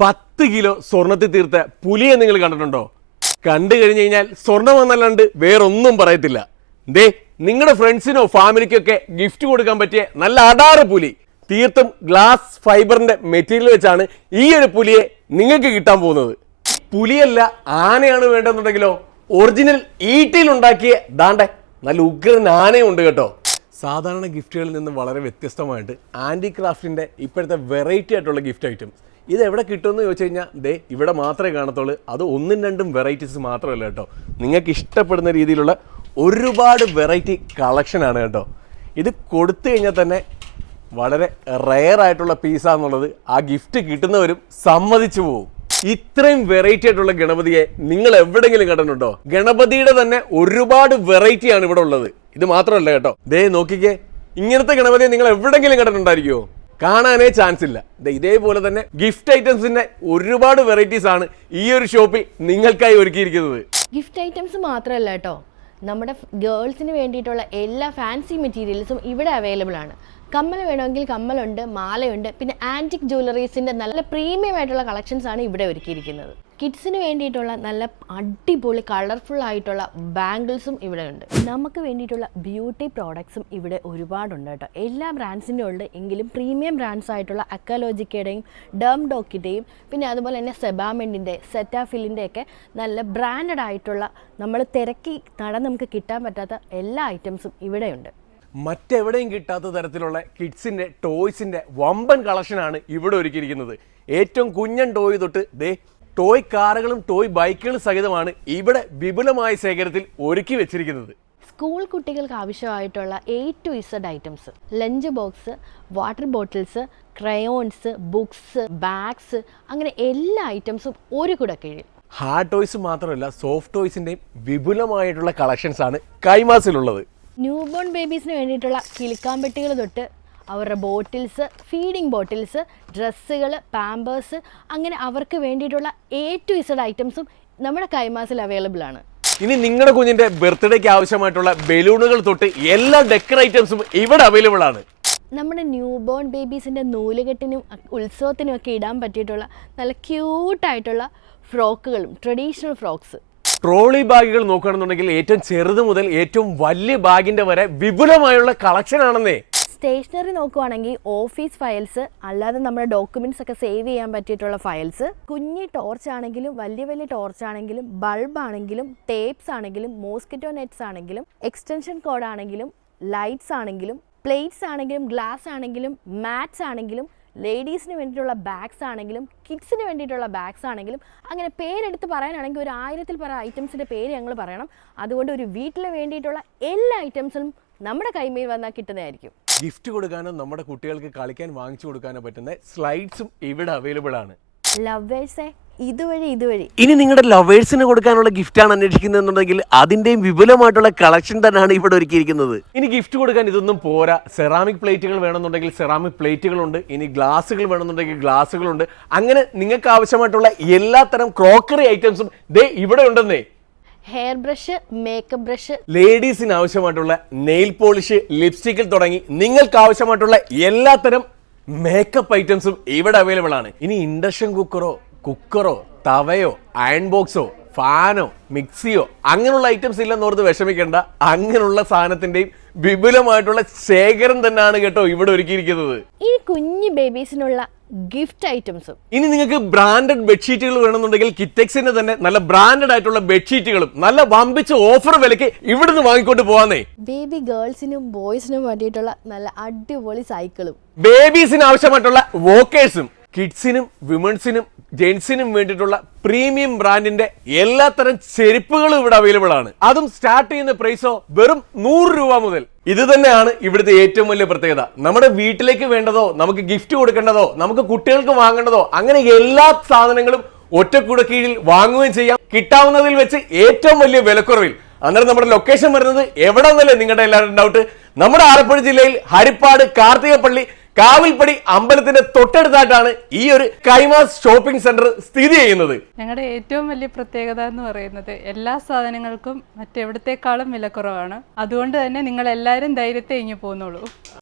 പത്ത് കിലോ സ്വർണത്തിൽ തീർത്ത പുലിയെ നിങ്ങൾ കണ്ടിട്ടുണ്ടോ? കണ്ടു കഴിഞ്ഞു കഴിഞ്ഞാൽ സ്വർണം വന്നല്ലാണ്ട് വേറൊന്നും പറയത്തില്ല. ദേ നിങ്ങളുടെ ഫ്രണ്ട്സിനോ ഫാമിലിക്കോ ഒക്കെ ഗിഫ്റ്റ് കൊടുക്കാൻ പറ്റിയ നല്ല അടാറ് പുലി. തീർത്തും ഗ്ലാസ് ഫൈബറിന്റെ മെറ്റീരിയൽ വെച്ചാണ് ഈ ഒരു പുലിയെ നിങ്ങൾക്ക് കിട്ടാൻ പോകുന്നത്. പുലിയല്ല ആനയാണ് വേണ്ടെന്നുണ്ടെങ്കിലോ ഒറിജിനൽ ഈട്ടിയിൽ ഉണ്ടാക്കിയ ദാണ്ടെ നല്ല ഉഗ്രൻ ആനയുണ്ട് കേട്ടോ. സാധാരണ ഗിഫ്റ്റുകളിൽ നിന്നും വളരെ വ്യത്യസ്തമായിട്ട് ആന്റി ക്രാഫ്റ്റിന്റെ ഇപ്പോഴത്തെ വെറൈറ്റി ആയിട്ടുള്ള ഗിഫ്റ്റ് ഐറ്റംസ് ഇത് എവിടെ കിട്ടുമെന്ന് ചോദിച്ചു കഴിഞ്ഞാൽ ദേ ഇവിടെ മാത്രമേ കാണത്തുള്ളൂ. അത് ഒന്നും രണ്ടും വെറൈറ്റീസ് മാത്രമല്ല കേട്ടോ. നിങ്ങൾക്ക് ഇഷ്ടപ്പെടുന്ന രീതിയിലുള്ള ഒരുപാട് വെറൈറ്റി കളക്ഷനാണ് കേട്ടോ. ഇത് കൊടുത്തു കഴിഞ്ഞാൽ തന്നെ വളരെ റെയർ ആയിട്ടുള്ള പീസാന്നുള്ളത് ആ ഗിഫ്റ്റ് കിട്ടുന്നവരും സമ്മതിച്ചു പോകും ഇത്രയും വെറൈറ്റി ആയിട്ടുള്ള ഗണപതിയെ നിങ്ങൾ എവിടെങ്കിലും കണ്ടിട്ടുണ്ടോ? ഗണപതിയുടെ തന്നെ ഒരുപാട് വെറൈറ്റി ആണ് ഇവിടെ ഉള്ളത്. ഇത് മാത്രമല്ല കേട്ടോ. ദേ നോക്കിക്കേ. ഇങ്ങനത്തെ ഗണപതിയെ നിങ്ങൾ എവിടെങ്കിലും കണ്ടിട്ടുണ്ടായിരിക്കുമോ കാണാനേ ചാൻസ് ഇല്ല. ഇതേപോലെ തന്നെ ഗിഫ്റ്റ് ഐറ്റംസിന്റെ ഒരുപാട് വെറൈറ്റീസ് ആണ് ഈ ഒരു ഷോപ്പിൽ നിങ്ങൾക്കായി ഒരുക്കിയിരിക്കുന്നത്. ഗിഫ്റ്റ് ഐറ്റംസ് മാത്രമല്ല കേട്ടോ. നമ്മുടെ ഗേൾസിന് വേണ്ടിയിട്ടുള്ള എല്ലാ ഫാൻസി മെറ്റീരിയൽസും ഇവിടെ അവൈലബിൾ ആണ്. കമ്മൽ വേണമെങ്കിൽ കമ്മലുണ്ട് മാലയുണ്ട് പിന്നെ ആന്റിക് ജ്വല്ലറീസിന്റെ നല്ല പ്രീമിയം ആയിട്ടുള്ള കളക്ഷൻസ് ആണ് ഇവിടെ ഒരുക്കിയിരിക്കുന്നത്. കിഡ്സിന് വേണ്ടിയിട്ടുള്ള നല്ല അടിപൊളി കളർഫുൾ ആയിട്ടുള്ള ബാംഗിൾസും ഇവിടെ ഉണ്ട്. നമുക്ക് വേണ്ടിയിട്ടുള്ള ബ്യൂട്ടി പ്രോഡക്ട്സും ഇവിടെ ഒരുപാടുണ്ട് കേട്ടോ. എല്ലാ ബ്രാൻഡ്സിന്റെ ഉണ്ട്. എങ്കിലും പ്രീമിയം ബ്രാൻഡ്സ് ആയിട്ടുള്ള അക്കലോജിക്കയുടെയും ഡേം ഡോക്കിന്റെയും പിന്നെ അതുപോലെ തന്നെ സെബാമെന്റിന്റെ സെറ്റാഫിലിന്റെ ഒക്കെ നല്ല ബ്രാൻഡഡ് ആയിട്ടുള്ള നമ്മൾ തിരക്കി നടന്ന് നമുക്ക് കിട്ടാൻ പറ്റാത്ത എല്ലാ ഐറ്റംസും ഇവിടെയുണ്ട് മറ്റെവിടെയും കിട്ടാത്ത തരത്തിലുള്ള കിഡ്സിന്റെ ടോയ്സിന്റെ വമ്പൻ കളക്ഷനാണ് ഇവിടെ ഒരുക്കിയിരിക്കുന്നത്. ഏറ്റവും കുഞ്ഞൻ ടോയ് തൊട്ട് ദേ ടോയ് കാറുകളും ടോയ് ബൈക്കുകളും സഹിതമാണ് ഇവിടെ വിപുലമായ ശേഖരത്തിൽ ഒരുക്കി വെച്ചിരിക്കുന്നത്. സ്കൂൾ കുട്ടികൾക്ക് ആവശ്യമായിട്ടുള്ള A to Z items lunch box water bottles crayons books bags അങ്ങനെ എല്ലാ ഐറ്റംസും ഒരു കുട കീഴിൽ. ഹാർഡ് ടോയ്സ് മാത്രമല്ല സോഫ്റ്റ് ടോയ്സിന്റെയും വിപുലമായിട്ടുള്ള കളക്ഷൻസ് ആണ് കൈമാസിലുള്ളത്. ന്യൂബോൺ ബേബീസിന് വേണ്ടിയിട്ടുള്ള കിളിക്കാമ്പെട്ടികൾ തൊട്ട് അവരുടെ ബോട്ടിൽസ് ഫീഡിംഗ് ബോട്ടിൽസ് ഡ്രസ്സുകൾ പാമ്പേഴ്സ് അങ്ങനെ അവർക്ക് വേണ്ടിയിട്ടുള്ള എ ടു ഇസഡ് ഐറ്റംസും നമ്മുടെ കൈമാസിൽ അവൈലബിൾ ആണ്. ഇനി നിങ്ങളുടെ കുഞ്ഞിന്റെ ബർത്ത്ഡേക്ക് ആവശ്യമായിട്ടുള്ള ബലൂണുകൾ തൊട്ട് എല്ലാ ഡെക്കർ ഐറ്റംസും ഇവിടെ അവൈലബിൾ ആണ്. നമ്മുടെ ന്യൂ ബോൺ ബേബീസിന്റെ നൂലുകെട്ടിനും ഉത്സവത്തിനും ഒക്കെ ഇടാൻ പറ്റിയിട്ടുള്ള നല്ല ക്യൂട്ടായിട്ടുള്ള ഫ്രോക്കുകളും ട്രഡീഷണൽ ഫ്രോക്സ്. ട്രോളി ബാഗുകൾ നോക്കുകയാണെന്നുണ്ടെങ്കിൽ ഏറ്റവും ചെറുത് മുതൽ ഏറ്റവും വലിയ ബാഗിന്റെ വരെ വിപുലമായുള്ള കളക്ഷൻ ആണെന്നേ സ്റ്റേഷനറി നോക്കുവാണെങ്കിൽ ഓഫീസ് ഫയൽസ് അല്ലാതെ നമ്മുടെ ഡോക്യുമെന്റ്സ് ഒക്കെ സേവ് ചെയ്യാൻ പറ്റിയിട്ടുള്ള ഫയൽസ്. കുഞ്ഞി ടോർച്ച് ആണെങ്കിലും വലിയ വലിയ ടോർച്ച് ആണെങ്കിലും ബൾബ് ആണെങ്കിലും ടേപ്സ് ആണെങ്കിലും മോസ്കിറ്റോ നെറ്റ്സ് ആണെങ്കിലും എക്സ്റ്റൻഷൻ കോഡ് ആണെങ്കിലും ലൈറ്റ്സ് ആണെങ്കിലും പ്ലേറ്റ്സ് ആണെങ്കിലും ഗ്ലാസ് ആണെങ്കിലും മാറ്റ്സ് ആണെങ്കിലും ലേഡീസിന് വേണ്ടിയിട്ടുള്ള ബാഗ്സ് ആണെങ്കിലും കിഡ്സിന് വേണ്ടിയിട്ടുള്ള ബാഗ്സ് ആണെങ്കിലും അങ്ങനെ പേരെടുത്ത് പറയാനാണെങ്കിൽ ഒരു ആയിരത്തിൽ പല ഐറ്റംസിന്റെ പേര് ഞങ്ങൾ പറയണം. അതുകൊണ്ട് ഒരു വീട്ടിൽ വേണ്ടിയിട്ടുള്ള എല്ലാ ഐറ്റംസും നമ്മുടെ കൈമയിൽ വന്നാൽ കിട്ടുന്നതായിരിക്കും. ഗിഫ്റ്റ് കൊടുക്കാനോ നമ്മുടെ കുട്ടികൾക്ക് കളിക്കാൻ വാങ്ങിച്ചു കൊടുക്കാനോ പറ്റുന്ന സ്ലൈഡ്സും ഇവിടെ അവൈലബിൾ ആണ്. ലവേഴ്സേ ഇതുവഴി ഇതുവഴി. ഇനി നിങ്ങളുടെ ലവേഴ്സിന് കൊടുക്കാനുള്ള ഗിഫ്റ്റ് ആണ് അന്വേഷിക്കുന്നതെന്നുണ്ടെങ്കിൽ അതിന്റെയും വിപുലമായിട്ടുള്ള കളക്ഷൻ തന്നെയാണ് ഇവിടെ ഒരുക്കിയിരിക്കുന്നത്. ഇനി ഗിഫ്റ്റ് കൊടുക്കാൻ ഇതൊന്നും പോരാ. സെറാമിക് പ്ലേറ്റുകൾ വേണമെന്നുണ്ടെങ്കിൽ സെറാമിക് പ്ലേറ്റുകളുണ്ട് ഇനി ഗ്ലാസുകൾ വേണമെന്നുണ്ടെങ്കിൽ ഗ്ലാസുകളുണ്ട് അങ്ങനെ നിങ്ങൾക്ക് ആവശ്യമായിട്ടുള്ള എല്ലാത്തരം ക്രോക്കറി ഐറ്റംസും ദേ ഇവിടെ ഉണ്ടെന്നേ. Hair brush makeup brush. ലേഡീസിന് ആവശ്യമായിട്ടുള്ള നെയിൽ പോളിഷ് ലിപ്സ്റ്റിക്കിൽ തുടങ്ങി നിങ്ങൾക്ക് ആവശ്യമായിട്ടുള്ള എല്ലാത്തരം മേക്കപ്പ് ഐറ്റംസും ഇവിടെ അവൈലബിൾ ആണ്. ഇനി ഇൻഡക്ഷൻ കുക്കറോ കുക്കറോ തവയോ അയൺ ബോക്സോ ഫാനോ മിക്സിയോ അങ്ങനെയുള്ള ഐറ്റംസ് ഇല്ലെന്നോർത്ത് വിഷമിക്കേണ്ട. അങ്ങനെയുള്ള സാധനത്തിന്റെയും വിപുലമായിട്ടുള്ള ശേഖരം തന്നെയാണ് കേട്ടോ ഇവിടെ ഒരുക്കിയിരിക്കുന്നത്. ഈ കുഞ്ഞു ബേബീസിനുള്ള ഗിഫ്റ്റ് ഐറ്റംസും ഇനി നിങ്ങൾക്ക് ബ്രാൻഡഡ് ബെഡ്ഷീറ്റുകൾ വേണമെന്നുണ്ടെങ്കിൽ കിറ്റക്സിന്റെ തന്നെ നല്ല ബ്രാൻഡഡ് ആയിട്ടുള്ള ബെഡ്ഷീറ്റുകളും നല്ല വമ്പിച്ച ഓഫർ വിലക്ക് ഇവിടുന്ന് വാങ്ങിക്കൊണ്ട് പോവാന്നേ. ബേബി ഗേൾസിനും ബോയ്സിനും വേണ്ടിയിട്ടുള്ള നല്ല അടിപൊളി സൈക്കിളും ബേബീസിന് ആവശ്യമായിട്ടുള്ള വോക്കേഴ്സും കിഡ്സിനും വിമൺസിനും ജെൻസിനും വേണ്ടിയിട്ടുള്ള പ്രീമിയം ബ്രാൻഡിന്റെ എല്ലാത്തരം ചെരുപ്പുകളും ഇവിടെ അവൈലബിൾ ആണ്. അതും സ്റ്റാർട്ട് ചെയ്യുന്ന പ്രൈസോ വെറും നൂറ് രൂപ മുതൽ. ഇത് തന്നെയാണ് ഇവിടുത്തെ ഏറ്റവും വലിയ പ്രത്യേകത. നമ്മുടെ വീട്ടിലേക്ക് വേണ്ടതോ നമുക്ക് ഗിഫ്റ്റ് കൊടുക്കേണ്ടതോ നമുക്ക് കുട്ടികൾക്ക് വാങ്ങേണ്ടതോ അങ്ങനെ എല്ലാ സാധനങ്ങളും ഒറ്റക്കൂടെ കീഴിൽ വാങ്ങുകയും ചെയ്യാം. കിട്ടാവുന്നതിൽ വെച്ച് ഏറ്റവും വലിയ വിലക്കുറവിൽ. അന്നേരം നമ്മുടെ ലൊക്കേഷൻ വരുന്നത് എവിടെ നിന്നല്ലേ നിങ്ങളുടെ എല്ലാവരും ഡൗട്ട് നമ്മുടെ ആലപ്പുഴ ജില്ലയിൽ ഹരിപ്പാട് കാർത്തികപ്പള്ളി കാവിൽപ്പടി അമ്പലത്തിന്റെ തൊട്ടടുത്തായിട്ടാണ് ഈ ഒരു കൈമാസ് ഷോപ്പിംഗ് സെന്റർ സ്ഥിതി ചെയ്യുന്നത്. ഞങ്ങളുടെ ഏറ്റവും വലിയ പ്രത്യേകത എന്ന് പറയുന്നത് എല്ലാ സാധനങ്ങൾക്കും മറ്റെവിടത്തേക്കാളും വിലക്കുറവാണ്. അതുകൊണ്ട് തന്നെ നിങ്ങൾ എല്ലാവരും ധൈര്യത്തെ ഇങ്ങി പോന്നോളൂ.